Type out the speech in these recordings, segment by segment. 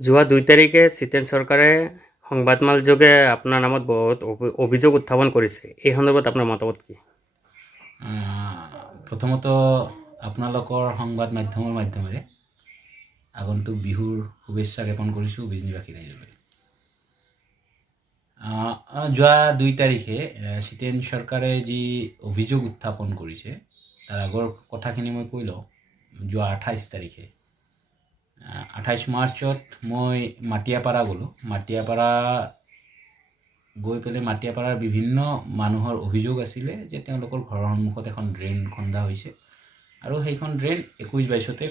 যোৱা 2 তাৰিখে জিতেন চৰকাৰে সংবাদমাল যোগে আপোনাৰ নামত বহুত অভিযোগ উত্থাপন কৰিছে। এই সন্দৰ্ভত আপোনাৰ মতামত কি? প্ৰথমত আপোনালোকৰ সংবাদ মাধ্যমৰ মাধ্যমেৰে আগন্তুক বিহুৰ শুভেচ্ছা জ্ঞাপন কৰিছোঁ বিজনীবাসী ৰাইজলৈ। যোৱা 2 তাৰিখে জিতেন চৰকাৰে যি অভিযোগ উত্থাপন কৰিছে তাৰ আগৰ কথাখিনি মই কৈ লওঁ। যোৱা 28 তাৰিখে 28 মাৰ্চত মই মাটিয়াপাৰা গ'লোঁ। মাটিয়াপাৰা গৈ পেলাই মাটিয়াপাৰাৰ বিভিন্ন মানুহৰ অভিযোগ আছিলে যে তেওঁলোকৰ ঘৰৰ সন্মুখত এখন ড্ৰেইন খন্দা হৈছে আৰু সেইখন ড্ৰেইন 21-22তে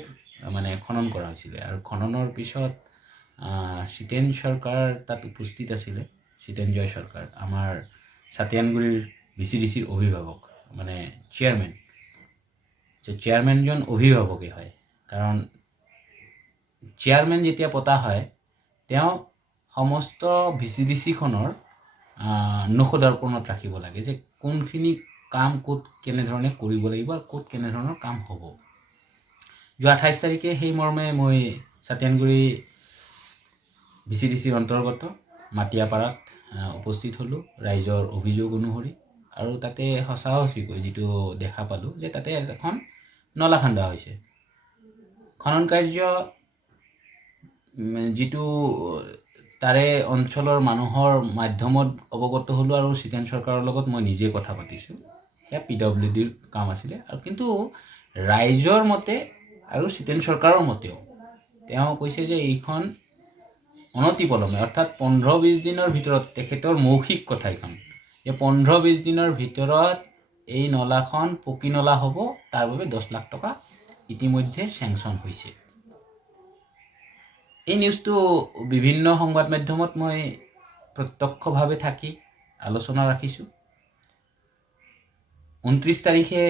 মানে খনন কৰা হৈছিলে আৰু খননৰ পিছত জিতেন চৰকাৰ তাত উপস্থিত আছিলে। জিতেন্দ্ৰজয় চৰকাৰ আমাৰ ছাতিয়ানগুৰিৰ VCDCৰ অভিভাৱক মানে চেয়াৰমেন। যে চেয়াৰমেনজন অভিভাৱকেই হয়, কাৰণ চেয়াৰমেন যেতিয়া পতা হয় তেওঁ সমস্ত VCDCখনৰ নখদৰ্পণত ৰাখিব লাগে যে কোনখিনি কাম ক'ত কেনেধৰণে কৰিব লাগিব আৰু ক'ত কেনেধৰণৰ কাম হ'ব। যোৱা 28 তাৰিখে সেই মৰ্মে মই ছাতিয়ানগুৰি VCDCৰ অন্তৰ্গত মাটিয়াপাৰাত উপস্থিত হ'লোঁ ৰাইজৰ অভিযোগ অনুসৰি, আৰু তাতে সঁচাকৈ যিটো দেখা পালোঁ যে তাতে এখন নলা খান্দা হৈছে। খনন কাৰ্য যিটো তাৰে অঞ্চলৰ মানুহৰ মাধ্যমত অৱগত হ'লোঁ আৰু জিতেন চৰকাৰৰ লগত মই নিজে কথা পাতিছোঁ। সেয়া PWDৰ কাম আছিলে, আৰু কিন্তু ৰাইজৰ মতে আৰু জিতেন চৰকাৰৰ মতেও তেওঁ কৈছে যে এইখন অনতিপলমে অৰ্থাৎ 15-20 দিনৰ ভিতৰত, তেখেতৰ মৌখিক কথা এইখন, যে 15-20 দিনৰ ভিতৰত এই নলাখন পকী নলা হ'ব, তাৰ বাবে 10 লাখ টকা ইতিমধ্যে চেংচন হৈছে। এই নিউজটো বিভিন্ন সংবাদ মাধ্যমত মই প্ৰত্যক্ষভাৱে থাকি আলোচনা ৰাখিছোঁ। 29 তাৰিখে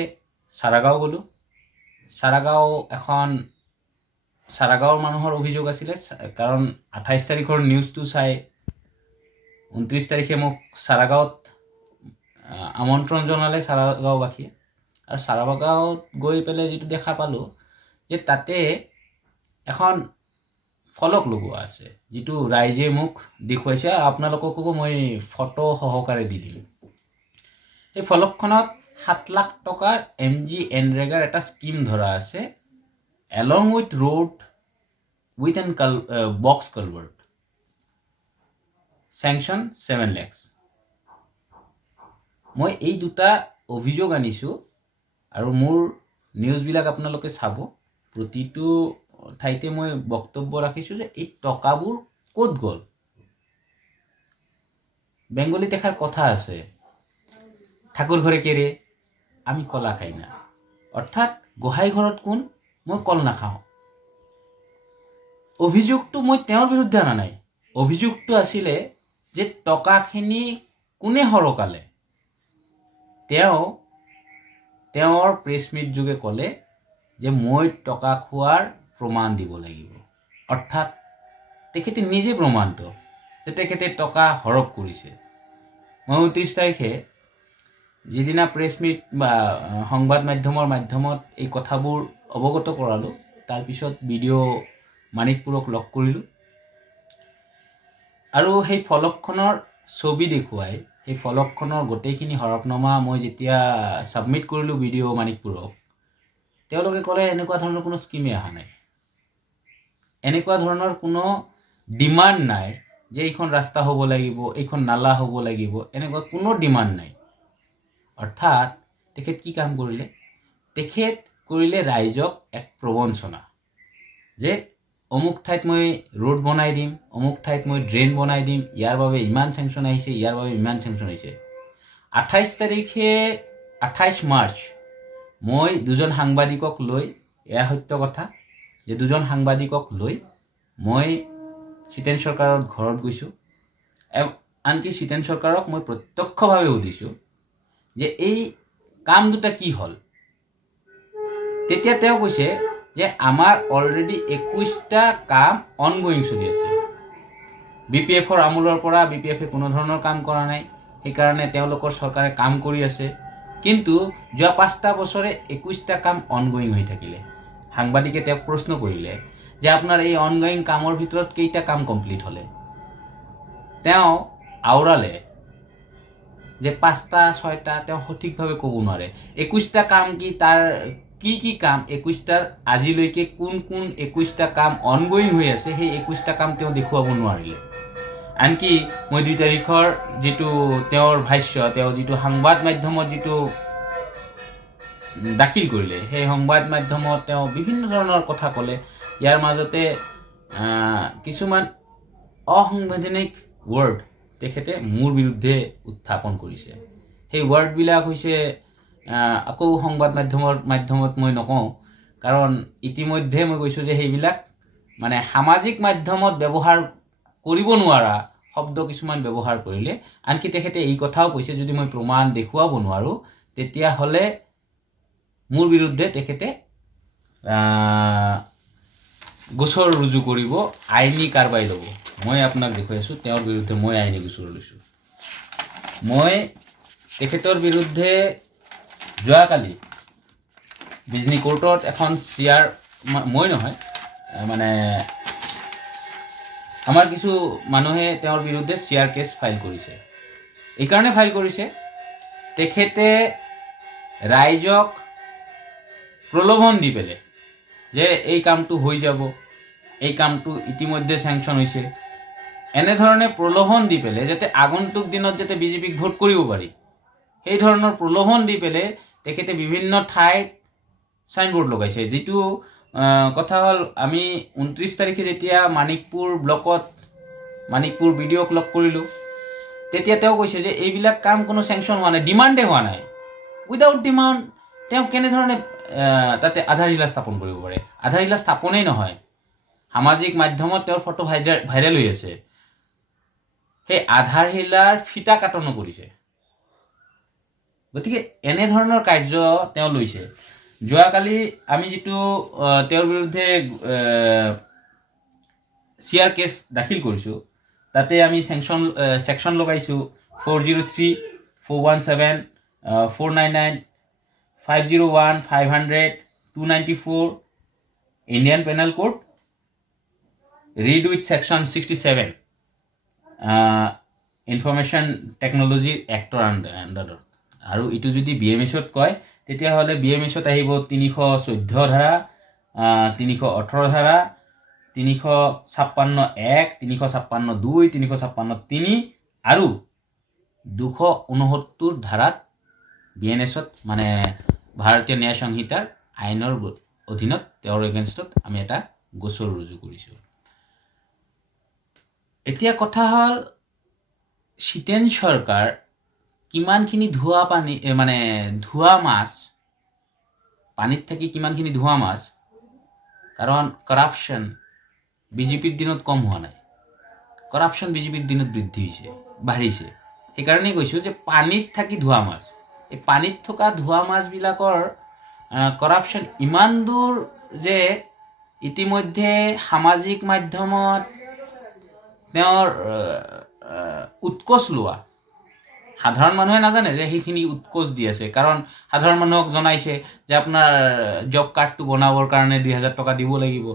চাৰাগাঁও গ'লোঁ। চাৰাগাঁৱৰ মানুহৰ অভিযোগ আছিলে, কাৰণ 28 তাৰিখৰ নিউজটো চাই 29 তাৰিখে মোক চাৰাগাঁৱত আমন্ত্ৰণ জনালে চাৰাগাঁওবাসীয়ে, আৰু চাৰাগাঁৱত গৈ পেলাই যিটো দেখা পালোঁ যে তাতে এখন ফলক লগোৱা আছে, যিটো ৰাইজে মোক দেখুৱাইছে। আপোনালোককো মই ফটো সহকাৰে দি দিলোঁ। এই ফলকখনত 7 লাখ টকাৰ MGNREGAৰ এটা স্কিম ধৰা আছে, along with road with an box culvert, sanction 7 lakhs। মই এই দুটা অভিযোগ আনিছোঁ, আৰু মোৰ নিউজবিলাক আপোনালোকে চাব। প্ৰতিটো ঠাইতে মই বক্তব্য ৰাখিছোঁ যে এই টকাবোৰ ক'ত গ'ল। বেংগলীত এষাৰ কথা আছে, ঠাকুৰ ঘৰে কেৰে আমি কলা খাই না, অৰ্থাৎ গোহাঁই ঘৰত কোন, মই কল নাখাওঁ। অভিযোগটো মই তেওঁৰ বিৰুদ্ধে অনা নাই। অভিযোগটো আছিলে যে টকাখিনি কোনে সৰকালে। তেওঁৰ প্ৰেছ মিট যোগে ক'লে যে মই টকা খোৱাৰ প্ৰমাণ দিব লাগিব, অৰ্থাৎ তেখেতে নিজে প্ৰমাণিত যে তেখেতে টকা হৰপ কৰিছে। মই 29 তাৰিখে যিদিনা প্ৰেছ মিট বা সংবাদ মাধ্যমৰ মাধ্যমত এই কথাবোৰ অৱগত কৰালোঁ, তাৰপিছত ভিডিঅ' মানিকপুৰক লগ কৰিলোঁ, আৰু সেই ফলকখনৰ ছবি দেখুৱাই সেই ফলকখনৰ গোটেইখিনি হৰফনামা মই যেতিয়া ছাবমিট কৰিলোঁ ভিডিঅ' মানিকপুৰক, তেওঁলোকে ক'লে এনেকুৱা ধৰণৰ কোনো স্কিমেই অহা নাই, এনেকুৱা ধৰণৰ কোনো ডিমাণ্ড নাই যে এইখন ৰাস্তা হ'ব লাগিব, এইখন নালা হ'ব লাগিব, এনেকুৱা কোনো ডিমাণ্ড নাই। অৰ্থাৎ তেখেত কি কাম কৰিলে, তেখেত কৰিলে ৰাইজক এক প্ৰবঞ্চনা, যে অমুক ঠাইত মই ৰোড বনাই দিম, অমুক ঠাইত মই ড্ৰেইন বনাই দিম, ইয়াৰ বাবে ইমান চেংচন আহিছে, ইয়াৰ বাবে ইমান চেংচন আহিছে। 28 মাৰ্চ মই দুজন সাংবাদিকক লৈ, এয়া সত্য কথা যে দুজন সাংবাদিকক লৈ মই জিতেন চৰকাৰৰ ঘৰত গৈছোঁ। আনকি জিতেন চৰকাৰক মই প্ৰত্যক্ষভাৱে সুধিছোঁ যে এই কাম দুটা কি হ'ল। তেতিয়া তেওঁ কৈছে যে আমাৰ অলৰেডি 21টা কাম অনগোয়িং চলি আছে। BPFৰ আমোলৰ পৰা BPFে কোনো ধৰণৰ কাম কৰা নাই, সেইকাৰণে তেওঁলোকৰ চৰকাৰে কাম কৰি আছে, কিন্তু যোৱা 5টা বছৰে 21টা কাম অনগোয়িং হৈ থাকিলে। সাংবাদিকে তেওঁক প্ৰশ্ন কৰিলে যে আপোনাৰ এই অনগয়িং কামৰ ভিতৰত কেইটা কাম কমপ্লিট হ'লে তেওঁ আওৰালে যে 5টা 6টা তেওঁ সঠিকভাৱে ক'ব নোৱাৰে 21টা কাম কি তাৰ কি কাম 21টাৰ আজিলৈকে কোন 21টা কাম অনগয়িং হৈ আছে সেই 21টা কাম তেওঁ দেখুৱাব নোৱাৰিলে আনকি মই 2 তাৰিখৰ যেটো তেওঁৰ ভাষ্য তেওঁ যেটো সংবাদ মাধ্যমত যেটো দাখিল কৰিলে সেই সংবাদ মাধ্যমত তেওঁ বিভিন্ন ধৰণৰ কথা ক'লে ইয়াৰ মাজতে কিছুমান অসাংবিধানিক ৱৰ্ড তেখেতে মোৰ বিৰুদ্ধে উত্থাপন কৰিছে সেই ৱৰ্ডবিলাক হৈছে আকৌ সংবাদ মাধ্যমত মই নকওঁ কাৰণ ইতিমধ্যে মই কৈছোঁ যে সেইবিলাক মানে সামাজিক মাধ্যমত ব্যৱহাৰ কৰিব নোৱাৰা শব্দ কিছুমান ব্যৱহাৰ কৰিলে আনকি তেখেতে এই কথাও কৈছে যদি মই প্ৰমাণ দেখুৱাব নোৱাৰো তেতিয়া হলে মোৰ বিৰুদ্ধে তেখেতে গোচৰ ৰুজু কৰিব আইনী কাৰবাই ল'ব মই আপোনাক দেখুৱাই আছো তেওঁৰ বিৰুদ্ধে মই আইনী গোচৰ লৈছো মই তেখেতৰ বিৰুদ্ধে যোৱাকালি বিজনী কোৰ্টত এখন চিআৰ মই নহয় মানে আমাৰ কিছু মানুহে তেওঁৰ বিৰুদ্ধে চিআৰ কেছ ফাইল কৰিছে এই কাৰণে ফাইল কৰিছে তেখেতে ৰাইজক প্ৰলোভন দি পেলে যে এই কামটো হৈ যাব এই কামটো ইতিমধ্যে স্যাংশন হৈছে এনে ধৰণে প্ৰলোভন দি পেলে যাতে আগন্তুক দিনত যাতে বিজেপিক ভোট কৰিব পাৰি সেই ধৰণৰ প্ৰলোভন দি পেলে তেখেতে বিভিন্ন ঠাইত সাইনবোৰ্ড লগাইছে যেটো কথা হল আমি 29 তাৰিখে যেতিয়া মানিকপুৰ ব্লকত মানিকপুৰ ভিডিঅ'ক লগ কৰিলো তেতিয়া তেওঁ কৈছে যে এইবিলাক কাম কোনো স্যাংশন হোৱা নাই ডিমান্ডে হোৱা নাই উইদাউট ডিমান্ড তেওঁ কেনে ধৰণে তাতে আধাৰশিলা স্থাপন কৰিব পাৰে আধাৰশিলা স্থাপনেই নহয় সামাজিক মাধ্যমত তেওঁৰ ফটো ভাইৰেল হৈ আছে সেই আধাৰশিলাৰ ফিটা কাটন কৰিছে গতিকে এনে ধৰণৰ কাৰ্য তেওঁ লৈছে যোৱাকালি আমি যেটো তেওঁৰ বিৰুদ্ধে চিআৰ কেছ দাখিল কৰিছো তাতে আমি সেকশন লগাইছো 403 417 499 501 500 294 Indian Penal Code read with section 67 Information Technology Act under আৰু ইটো যদি বিএমএছত কয় তেতিয়া হলে বিএমএছত আহিব 314 ধাৰা 318 ধাৰা 356 1 356 2 356 3 আৰু 269 ধাৰাত বিএনএছত মানে ভাৰতীয় ন্যায় সংহিতাৰ আইনৰ অধীনত তেওঁৰ এগেইনষ্টত আমি এটা গোচৰ ৰুজু কৰিছো এতিয়া কথা হল শীতেন সরকার কিমানখিনি ধোয়া পানী মানে ধোয়া মাছ পানীত থাকি কিমানখিনি ধোয়া মাছ কাৰণ কৰাপশন বিজেপিৰ দিনত কম হোৱা নাই কৰাপশন বিজেপিৰ দিনত বৃদ্ধি হৈছে বাঢ়িছে এই কাৰণেই কৈছো যে পানীত থাকি ধোয়া মাছ এই পানীত থকা ধোয়া মাছ বিলাকৰ কৰাপশন ইমান দূৰ যে ইতিমধ্যে সামাজিক মাধ্যমত তেওঁৰ উৎকোচ লোৱা সাধাৰণ মানুহে নাজানে যে সেইখিনি উৎকোচ দি আছে কাৰণ সাধাৰণ মানুহক জনাইছে যে আপোনাৰ জব কাৰ্ডটো বনাবৰ কাৰণে 2000 টকা দিব লাগিব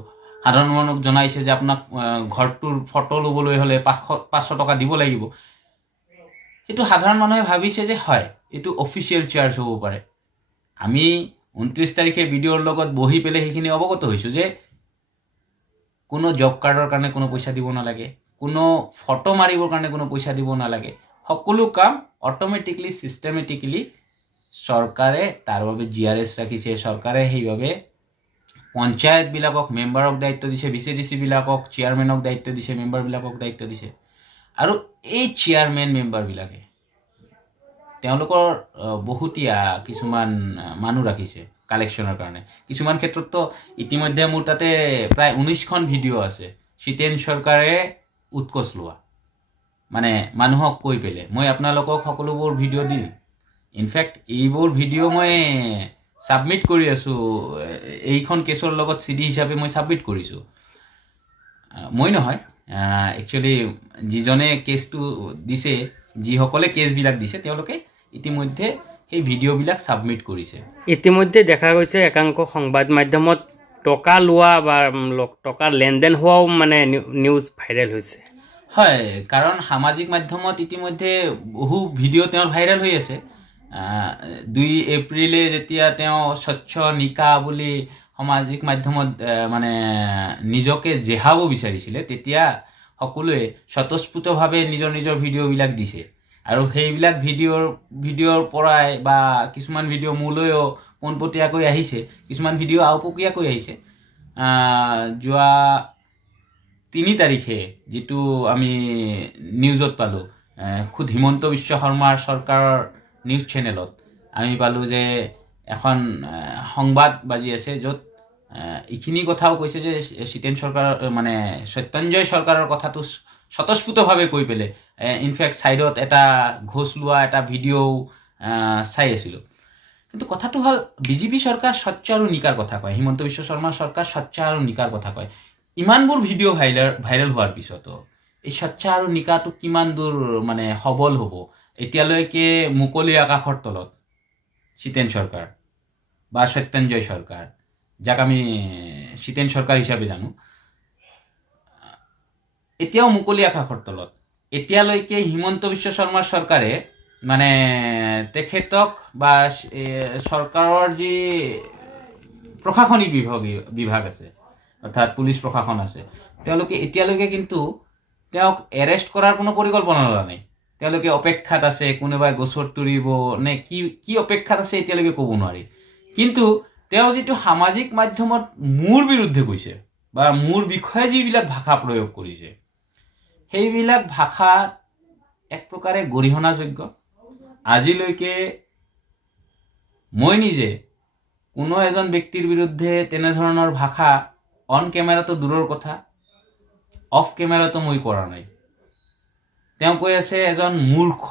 সাধাৰণ মানুহক জনাইছে যে আপোনাক ঘৰটোৰ ফটো লবলৈ হলে 500 টকা দিব লাগিব এটো সাধাৰণ মানুহে ভাবিছে যে হয় এটো অফিচিয়েল চাৰ্জ হ'ব পাৰে আমি 29 তাৰিখে ভিডিঅ'ৰ লগত বহি পেলে সেইখিনি অৱগত হৈছো যে কোনো জব কাৰ্ডৰ কাৰণে কোনো পইচা দিব নালাগে কোনো ফটো মাৰিবৰ কাৰণে কোনো পইচা দিব নালাগে সকলো কাম অটোমেটিক্যালি সিস্টেমেটিক্যালি সরকারে তার বাবে জিআরএস রাখিছে সরকারে সেইভাবে পঞ্চায়ত বিলাকক মেম্বারক দায়িত্ব দিছে বিসিডিসি বিলাকক চেয়ারম্যানক দায়িত্ব দিছে মেম্বার বিলাকক দায়িত্ব দিছে আৰু এই চেয়াৰম্যান মেম্বাৰ বিলাকে তেওঁলোকৰ বহুতিয়া কিছুমান মানুহ ৰাখিছে কালেকশনৰ কাৰণে কিছুমান ক্ষেত্ৰত তো ইতিমধ্যে মোৰ তাতে প্ৰায় 19খন ভিডিঅ' আছে শীতেন সৰকাৰে উৎকোচ লোৱা মানে মানুহক কৈ পেলে মই আপোনালোকক সকলোবোৰ ভিডিঅ' দিম ইনফ্যাক্ট এইবোৰ ভিডিঅ' মই সাবমিট কৰি আছো এইখন কেছৰ লগত সিডি হিচাপে মই সাবমিট কৰিছো মই নহয় একচুয়ালি যিজনে কেছটো দিছে যিসকলে কেছ বিলাক দিছে তেওঁলোকে ইতিমধ্যে সেই ভিডিঅ' বিলাক সাবমিট কৰিছে ইতিমধ্যে দেখা গৈছে একাংশ সংবাদ মাধ্যমত টকা লোৱা বা টকাৰ লেনদেন হোৱাও মানে নিউজ ভাইৰেল হৈছে। হয়, কাৰণ সামাজিক মাধ্যমত ইতিমধ্যে বহু ভিডিঅ' তেওঁৰ ভাইৰেল হৈ আছে। 2 এপ্ৰিলে যেতিয়া তেওঁ স্বচ্ছ নিকা বুলি সামাজিক মাধ্যমত মানে নিজকে জেহাব বিচাৰিছিলে, তেতিয়া সকলোৱে স্বতঃস্ফূৰ্তভাৱে নিজৰ নিজৰ ভিডিঅ'বিলাক দিছে। আৰু সেইবিলাক ভিডিঅ'ৰ পৰাই বা কিছুমান ভিডিঅ' মোলৈও পোনপটীয়াকৈ আহিছে, কিছুমান ভিডিঅ' আওপকীয়াকৈ আহিছে। যোৱা 3 তাৰিখে যিটো আমি নিউজত পালোঁ, খুদ হিমন্ত বিশ্ব শৰ্মাৰ চৰকাৰৰ নিউজ চেনেলত আমি পালোঁ যে এখন সংবাদ বাজি আছে, য'ত এইখিনি কথাও কৈছে যে জিতেন চৰকাৰ মানে সত্যঞ্জয় চৰকাৰৰ কথাটো স্বতঃস্ফূৰ্তভাৱে কৈ পেলাই ইনফেক্ট ছাইডত এটা ঘোষ লোৱা এটা ভিডিঅ' চাই আছিলোঁ। কিন্তু কথাটো হ'ল, বিজেপি চৰকাৰ স্বচ্ছ আৰু নিকাৰ কথা কয়, হিমন্ত বিশ্ব শৰ্মাৰ চৰকাৰ স্বচ্ছ আৰু নিকাৰ কথা কয়। ইমানবোৰ ভিডিঅ' ভাইৰেল হোৱাৰ পিছতো এই স্বচ্ছ আৰু নিকাটো কিমান দূৰ মানে সবল হ'ব? এতিয়ালৈকে মুকলি আকাশৰ তলত জিতেন চৰকাৰ বা সত্যঞ্জয় চৰকাৰ, যাক আমি জিতেন চৰকাৰ হিচাপে জানো, এতিয়াও মুকলি আকাশৰ তলত। এতিয়ালৈকে হিমন্ত বিশ্ব শৰ্মাৰ চৰকাৰে মানে তেখেতক বা চৰকাৰৰ যি প্ৰশাসনিক বিভাগ আছে, অৰ্থাৎ পুলিচ প্ৰশাসন আছে, তেওঁলোকে এতিয়ালৈকে কিন্তু তেওঁক এৰেষ্ট কৰাৰ কোনো পৰিকল্পনা লোৱা নাই। তেওঁলোকে অপেক্ষাত আছে, কোনোবাই গোচৰ তৰিব নে কি অপেক্ষাত আছে এতিয়ালৈকে ক'ব নোৱাৰি। কিন্তু তেওঁ যিটো সামাজিক মাধ্যমত মোৰ বিৰুদ্ধে কৈছে বা মোৰ বিষয়ে যিবিলাক ভাষা প্ৰয়োগ কৰিছে, সেইবিলাক ভাষা এক প্ৰকাৰে গৰিহণাযোগ্য। আজিলৈকে মই নিজে কোনো এজন ব্যক্তিৰ বিৰুদ্ধে তেনেধৰণৰ ভাষা অন কেমেৰাটো দূৰৰ কথা, অফ কেমেৰাটো মই কৰা নাই। তেওঁ কৈ আছে এজন মূৰ্খ,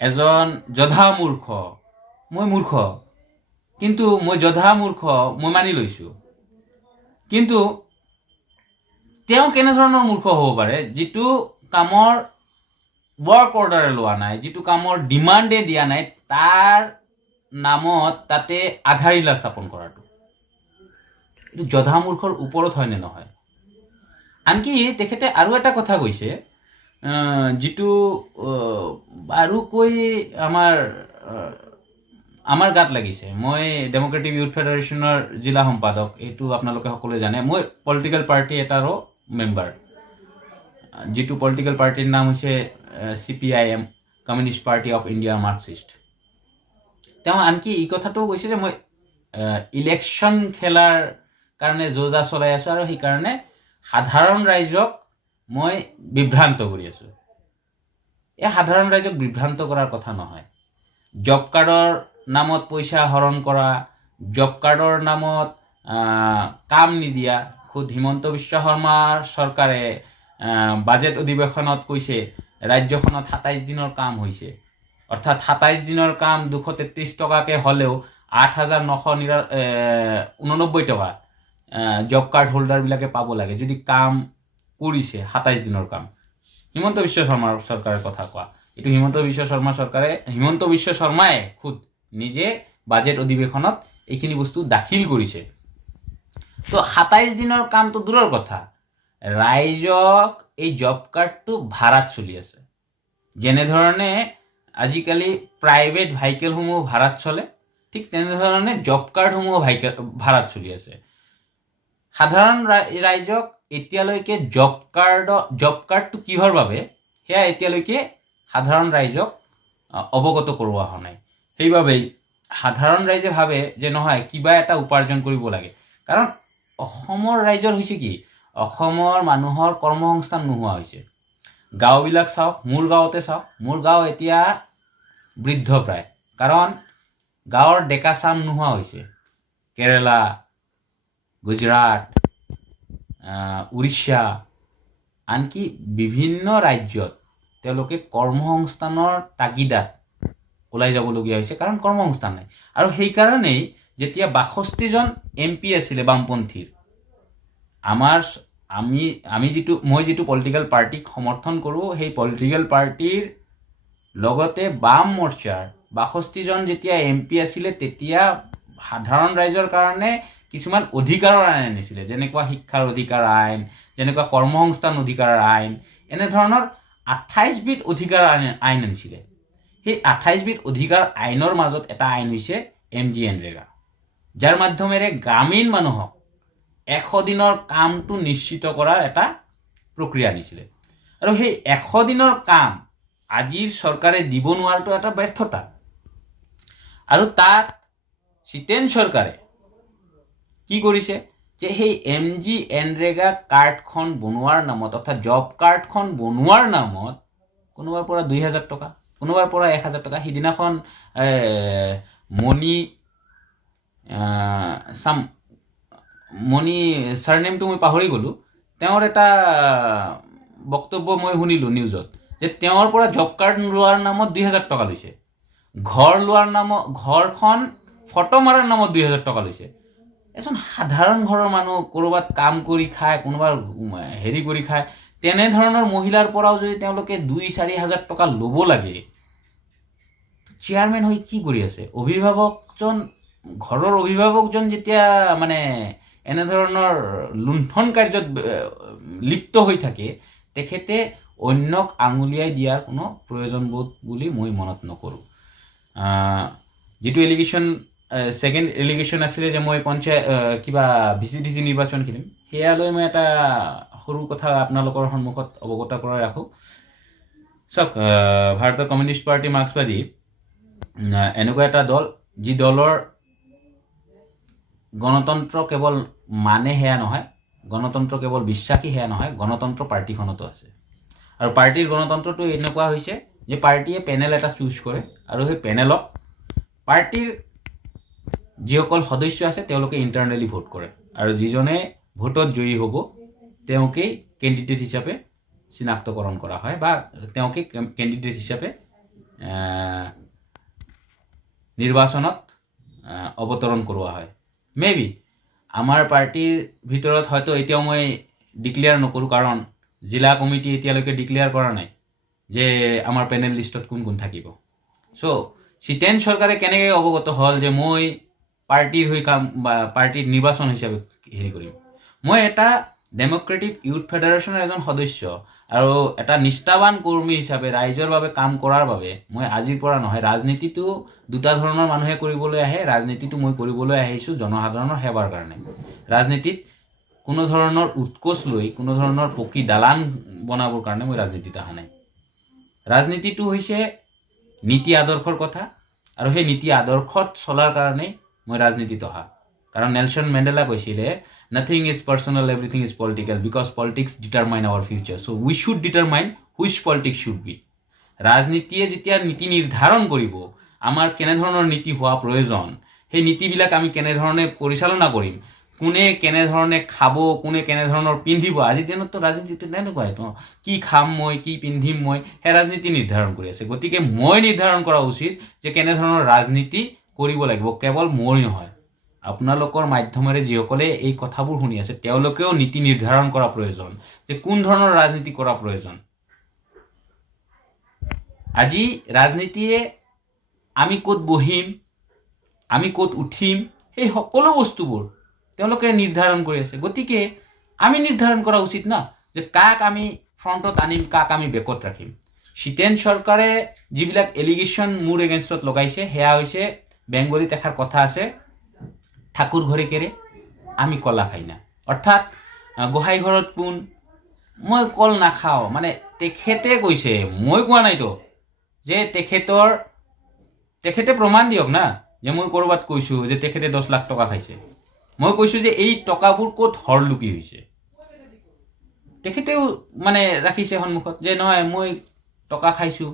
এজন জধা মূৰ্খ। মই মূৰ্খ, কিন্তু মই জধা মূৰ্খ মই মানি লৈছোঁ। কিন্তু তেওঁ কেনেধৰণৰ মূৰ্খ হ'ব পাৰে, যিটো কামৰ ৱৰ্ক অৰ্ডাৰে লোৱা নাই, যিটো কামৰ ডিমাণ্ডে দিয়া নাই, তাৰ নামত তাতে আধাৰিলা স্থাপন কৰাটো এইটো জধা মূৰ্খৰ ওপৰত হয় নে নহয়? আনকি তেখেতে আৰু এটা কথা কৈছে, যিটো আৰু কৈ আমাৰ গাত লাগিছে। মই ডেম'ক্ৰেটিক ইউথ ফেডাৰেশ্যনৰ জিলা সম্পাদক, এইটো আপোনালোকে সকলোৱে জানে। মই পলিটিকেল পাৰ্টি এটাৰো মেম্বাৰ, যিটো পলিটিকেল পাৰ্টিৰ নাম হৈছে CPIM, communist party of India Marxist. তেওঁ আনকি এই কথাটোও কৈছে যে মই ইলেকশ্যন খেলাৰ কাৰণে যোজা চলাই আছোঁ আৰু সেইকাৰণে সাধাৰণ ৰাইজক মই বিভ্ৰান্ত কৰি আছোঁ। এই সাধাৰণ ৰাইজক বিভ্ৰান্ত কৰাৰ কথা নহয়। জব কাৰ্ডৰ নামত পইচা হৰণ কৰা, জব কাৰ্ডৰ নামত কাম নিদিয়া, খুদ হিমন্ত বিশ্ব শৰ্মাৰ চৰকাৰে বাজেট অধিৱেশনত কৈছে ৰাজ্যখনত 27 দিনৰ কাম হৈছে, অৰ্থাৎ 27 দিনৰ কাম 233 টকাকৈ হ'লেও 8,989 টকা জব কাৰ্ড হোল্ডাৰবিলাকে পাব লাগে যদি কাম কৰিছে 27 দিনৰ কাম। হিমন্ত বিশ্ব শৰ্মাৰ চৰকাৰৰ কথা কোৱা, এইটো হিমন্ত বিশ্ব শৰ্মাই খুদ নিজে বাজেট অধিৱেশনত এইখিনি বস্তু দাখিল কৰিছে। তো 27 দিনৰ কামটো দূৰৰ কথা, ৰাইজক এই জব কাৰ্ডটো ভাড়াত চলি আছে। যেনেধৰণে আজিকালি প্ৰাইভেট ভাইকেলসমূহ ভাড়াত চলে, ঠিক তেনেধৰণে জব কাৰ্ডসমূহ ভাড়াত চলি আছে। সাধাৰণ ৰাইজক এতিয়ালৈকে জব কাৰ্ডটো কিহৰ বাবে সেয়া এতিয়ালৈকে সাধাৰণ ৰাইজক অৱগত কৰোৱা হোৱা নাই। সেইবাবেই সাধাৰণ ৰাইজে ভাবে যে নহয় কিবা এটা উপাৰ্জন কৰিব লাগে। কাৰণ অসমৰ ৰাইজৰ হৈছে কি, অসমৰ মানুহৰ কৰ্মসংস্থান নোহোৱা হৈছে। গাঁওবিলাক চাওক, মোৰ গাঁৱতে চাওক, মোৰ গাঁও এতিয়া বৃদ্ধ প্ৰায়, কাৰণ গাঁৱৰ ডেকা চাম নোহোৱা হৈছে। কেৰেলা, গুজৰাট, উৰিষ্যা, আনকি বিভিন্ন ৰাজ্যত তেওঁলোকে কৰ্মসংস্থানৰ তাগিদাত ওলাই যাবলগীয়া হৈছে, কাৰণ কৰ্মসংস্থান নাই। আৰু সেইকাৰণেই যেতিয়া 62জন MP আছিলে বামপন্থীৰ, মই যিটো পলিটিকেল পাৰ্টিক সমৰ্থন কৰোঁ, সেই পলিটিকেল পাৰ্টিৰ লগতে বাম মৰ্চাৰ 62জন যেতিয়া MP আছিলে, তেতিয়া সাধাৰণ ৰাইজৰ কাৰণে কিছুমান অধিকাৰৰ আইন আনিছিলে, যেনেকুৱা শিক্ষাৰ অধিকাৰ আইন, যেনেকুৱা কৰ্মসংস্থান অধিকাৰৰ আইন, এনেধৰণৰ 28 বিধ অধিকাৰ আইন আনিছিলে। সেই 28 বিধ অধিকাৰ আইনৰ মাজত এটা আইন হৈছে MGNREGA, যাৰ মাধ্যমেৰে গ্ৰামীণ মানুহক 100 দিনৰ কামটো নিশ্চিত কৰাৰ এটা প্ৰক্ৰিয়া আনিছিলে। আৰু সেই 100 দিনৰ কাম আজিৰ চৰকাৰে দিব নোৱাৰাটো এটা ব্যৰ্থতা। আৰু তাত চিতেন চৰকাৰে কি কৰিছে যে সেই MGNREGA কাৰ্ডখন বনোৱাৰ নামত, অৰ্থাৎ জব কাৰ্ডখন বনোৱাৰ নামত কোনোবাৰ পৰা 2000 টকা, কোনোবাৰ পৰা 1000 টকা। সিদিনাখন মণি চাৰনেমটো মই পাহৰি গ'লোঁ, তেওঁৰ এটা বক্তব্য মই শুনিলোঁ নিউজত, যে তেওঁৰ পৰা জব কাৰ্ড লোৱাৰ নামত 2000 টকা লৈছে, ঘৰ লোৱাৰ নামত, ঘৰখন ফটো মাৰাৰ নামত 2000 টকা লৈছে। এজন সাধাৰণ ঘৰৰ মানুহ ক'ৰবাত কাম কৰি খায়, কোনোবাৰ হেৰি কৰি খায়, তেনেধৰণৰ মহিলাৰ পৰাও যদি তেওঁলোকে 2-4 হাজাৰ টকা ল'ব লাগে, চেয়াৰমেন হৈ কি কৰি আছে? ঘৰৰ অভিভাৱকজন যেতিয়া মানে এনেধৰণৰ লুণ্ঠন কাৰ্যত লিপ্ত হৈ থাকে, তেখেতে অন্যক আঙুলিয়াই দিয়াৰ কোনো প্ৰয়োজন বোধ বুলি মই মনত নকৰোঁ। যিটো এলিগেশ্যন, ছেকেণ্ড এলিগেশ্যন আছিলে যে মই কিবা VCDC নিৰ্বাচন খেলিম, সেয়ালৈ মই এটা সৰু কথা আপোনালোকৰ সন্মুখত অৱগত কৰাই ৰাখোঁ। চাওক, ভাৰতৰ কমিউনিষ্ট পাৰ্টি মাৰ্ক্সবাদী এনেকুৱা এটা দল, যি দলৰ গণতন্ত্ৰ কেৱল মানে সেয়া নহয়, গণতন্ত্ৰ কেৱল বিশ্বাসী সেয়া নহয়, গণতন্ত্ৰ পাৰ্টিখনতো আছে। আৰু পাৰ্টিৰ গণতন্ত্ৰটো এনেকুৱা হৈছে যে পাৰ্টিয়ে পেনেল এটা চুজ কৰে, আৰু সেই পেনেলক পাৰ্টিৰ যিসকল সদস্য আছে তেওঁলোকে ইণ্টাৰনেলি ভোট কৰে, আৰু যিজনে ভোটত জয়ী হ'ব তেওঁকেই কেণ্ডিডেট হিচাপে চিনাক্তকৰণ কৰা হয়, বা তেওঁকে কেণ্ডিডেট হিচাপে নিৰ্বাচনত অৱতৰণ কৰোৱা হয়। মেবি আমাৰ পাৰ্টিৰ ভিতৰত হয়তো এতিয়াও মই ডিক্লেয়াৰ নকৰোঁ, কাৰণ জিলা কমিটি এতিয়ালৈকে ডিক্লেয়াৰ কৰা নাই যে আমাৰ পেনেল লিষ্টত কোন কোন থাকিব। চ' চিতেন চৰকাৰে কেনেকৈ অৱগত হ'ল যে মই পাৰ্টিৰ হৈ কাম বা পাৰ্টিৰ নিৰ্বাচন হিচাপে হেৰি কৰিম? মই এটা ডেম'ক্ৰেটিক ইউথ ফেডাৰেশ্যনৰ এজন সদস্য আৰু এটা নিষ্ঠাৱান কৰ্মী হিচাপে ৰাইজৰ বাবে কাম কৰাৰ বাবে মই আজিৰ পৰা নহয়, ৰাজনীতিটো দুটা ধৰণৰ মানুহে কৰিবলৈ আহে। ৰাজনীতিটো মই কৰিবলৈ আহিছোঁ জনসাধাৰণৰ সেৱাৰ কাৰণে। ৰাজনীতিত কোনো ধৰণৰ উৎকোচ লৈ, কোনো ধৰণৰ পকী দালান বনাবৰ কাৰণে মই ৰাজনীতিত অহা নাই। ৰাজনীতিটো হৈছে নীতি আদৰ্শৰ কথা, আৰু সেই নীতি আদৰ্শত চলাৰ কাৰণেই মই ৰাজনীতিত অহা। কাৰণ নেলছন মেণ্ডেলা কৈছিলে, nothing is personal, everything is political, because politics determine our future, so' we should determine which politics should be. ৰাজনীতিয়ে যেতিয়া নীতি নিৰ্ধাৰণ কৰিব আমাৰ কেনেধৰণৰ নীতি হোৱা প্ৰয়োজন, সেই নীতিবিলাক আমি কেনেধৰণে পৰিচালনা কৰিম, কোনে কেনেধৰণে খাব, কোনে কেনেধৰণৰ পিন্ধিব। আজিৰ দিনততো ৰাজনীতিটো তেনেকুৱাই ন, কি খাম মই, কি পিন্ধিম মই, সেই ৰাজনীতি নিৰ্ধাৰণ কৰি আছে। গতিকে মই নিৰ্ধাৰণ কৰা উচিত যে কেনেধৰণৰ ৰাজনীতি কৰিব লাগিব। কেৱল মই নহয়, আপোনালোকৰ মাধ্যমেৰে যিসকলে এই কথাবোৰ শুনি আছে তেওঁলোকেও নীতি নিৰ্ধাৰণ কৰা প্ৰয়োজন, যে কোন ধৰণৰ ৰাজনীতি কৰা প্ৰয়োজন। আজি ৰাজনীতিয়ে আমি ক'ত বহিম, আমি ক'ত উঠিম, সেই সকলো বস্তুবোৰ তেওঁলোকে নিৰ্ধাৰণ কৰি আছে। গতিকে আমি নিৰ্ধাৰণ কৰা উচিত না, যে কাক আমি ফ্ৰণ্টত আনিম, কাক আমি বেকত ৰাখিম। চিতেন চৰকাৰে যিবিলাক এলিগেশ্যন মোৰ এগেইনষ্টত লগাইছে, সেয়া হৈছে বেংগলীত এষাৰ কথা আছে, ঠাকুৰ ঘৰে কেৰে আমি কলা খাই না। অৰ্থাৎ গোহাঁই ঘৰত কোন, মই কল নাখাওঁ। মানে তেখেতে কৈছে, মই কোৱা নাইতো, যে তেখেতে প্ৰমাণ দিয়ক না, যে মই ক'ৰবাত কৈছোঁ যে তেখেতে 10 লাখ টকা খাইছে। মই কৈছোঁ যে এই টকাবোৰ ক'ত হৰলুকি হৈছে। তেখেতেও মানে ৰাখিছে সন্মুখত যে নহয় মই টকা খাইছোঁ,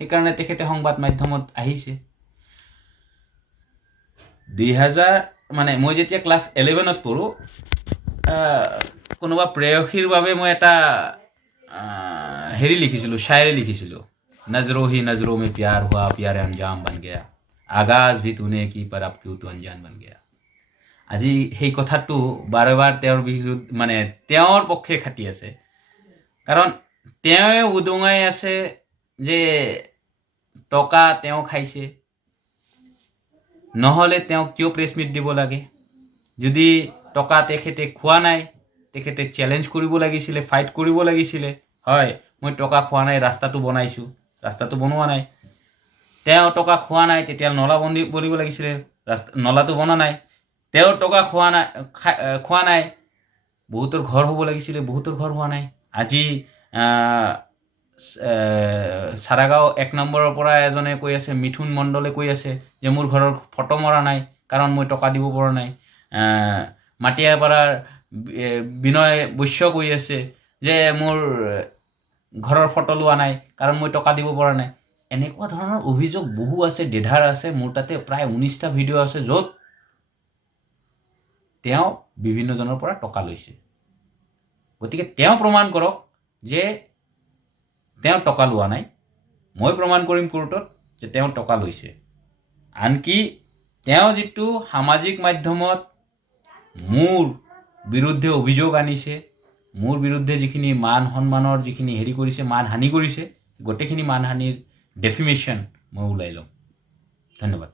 সেইকাৰণে তেখেতে সংবাদ মাধ্যমত আহিছে। 2000 মানে মই যেতিয়া ক্লাছ 11ত পঢ়োঁ, কোনোবা প্ৰেয়সীৰ বাবে মই এটা হেৰি লিখিছিলোঁ, শায়ৰী লিখিছিলোঁ, নজৰো হি নজৰো মে প্যাৰ হুৱা, প্যাৰে আঞ্জাম বন গয়া, আগাজ ভি তুনে কি পৰ আব কিউ তু অনজান বন গয়া। আজি সেই কথাটো বাৰে বাৰ তেওঁৰ মানে তেওঁৰ পক্ষে খাটি আছে, কাৰণ তেওঁ উদঙাই আছে যে টকা তেওঁ খাইছে, নহ'লে তেওঁ কিয় প্ৰেছ মিট দিব লাগে? যদি টকা তেখেতে খোৱা নাই, তেখেতে চেলেঞ্জ কৰিব লাগিছিলে, ফাইট কৰিব লাগিছিলে। হয়, মই টকা খোৱা নাই, ৰাস্তাটো বনাইছোঁ, ৰাস্তাটো বনোৱা নাই। তেওঁ টকা খোৱা নাই, তেতিয়া নলা বনিব লাগিছিলে, নলাটো বনোৱা নাই। তেওঁ টকা খোৱা নাই, বহুতৰ ঘৰ হ'ব লাগিছিলে, বহুতৰ ঘৰ হোৱা নাই। আজি চাৰাগাঁও 1 নম্বৰৰ পৰা এজনে কৈ আছে, মিথুন মণ্ডলে কৈ আছে যে মোৰ ঘৰৰ ফটো মৰা নাই কাৰণ মই টকা দিব পৰা নাই। মাটিয়াপাৰাৰ বিনয় বৈশ্য কৈ আছে যে মোৰ ঘৰৰ ফটো লোৱা নাই কাৰণ মই টকা দিব পৰা নাই। এনেকুৱা ধৰণৰ অভিযোগ বহু আছে, ডেধাৰ আছে। মোৰ তাতে প্ৰায় 19টা ভিডিঅ' আছে য'ত তেওঁ বিভিন্নজনৰ পৰা টকা লৈছে। গতিকে তেওঁ প্ৰমাণ কৰক যে তেওঁ টকা লোৱা নাই। মই প্ৰমাণ কৰিম কোৰ্টত যে তেওঁ টকা লৈছে। আনকি তেওঁ যিটো সামাজিক মাধ্যমত মোৰ বিৰুদ্ধে অভিযোগ আনিছে, মোৰ বিৰুদ্ধে যিখিনি মান সন্মানৰ যিখিনি কৰিছে, মানহানি কৰিছে, গোটেইখিনি মানহানিৰ ডেফিমেশ্যন মই ওলাই ল'ম। ধন্যবাদ।